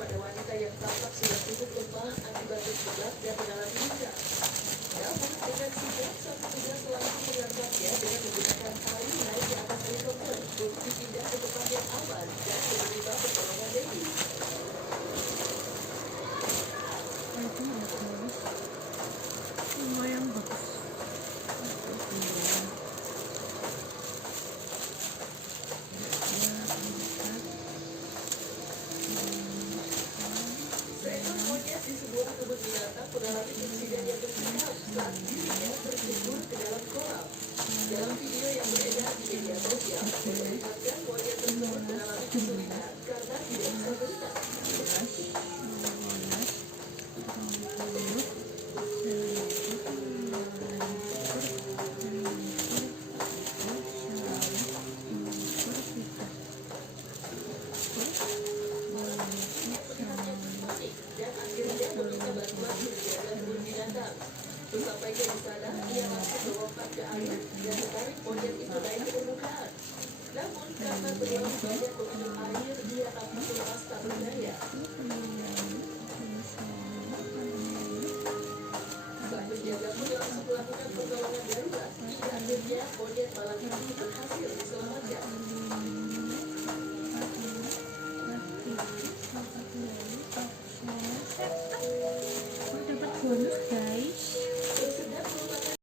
kepada wanita yang tampak sudah cukup lemah akibat terjebak dan mengalami luka. Namun, dengan sigap sang petugas langsung mengangkatnya dengan menggunakan tali naik ke atas helikopter untuk dipindah ke tempat yang aman dan menerima pertolongan medis. Itu bagus, lumayan bagus. Seekor monyet di sebuah kebun binatang mengalami insiden yang menyedihkan saat dirinya tercebur ke dalam kolam. Dalam video yang beredar di media sosial, memperlihatkan monyet tersebut mengalami kesulitan karena tidak bisa berenang. Dan akhirnya meminta bantuan penjaga kebun binatang. Sesampainya di sana, ia langsung melompat ke air dan menarik monyet itu naik ke permukaan. Namun, karena terlalu banyak meminum air, ia tampak lemas tak berdaya. Sang penjaga pun langsung melakukan pertolongan darurat. Hingga akhirnya monyet malam itu berhasil diselamatkan. Dapat bonus guys.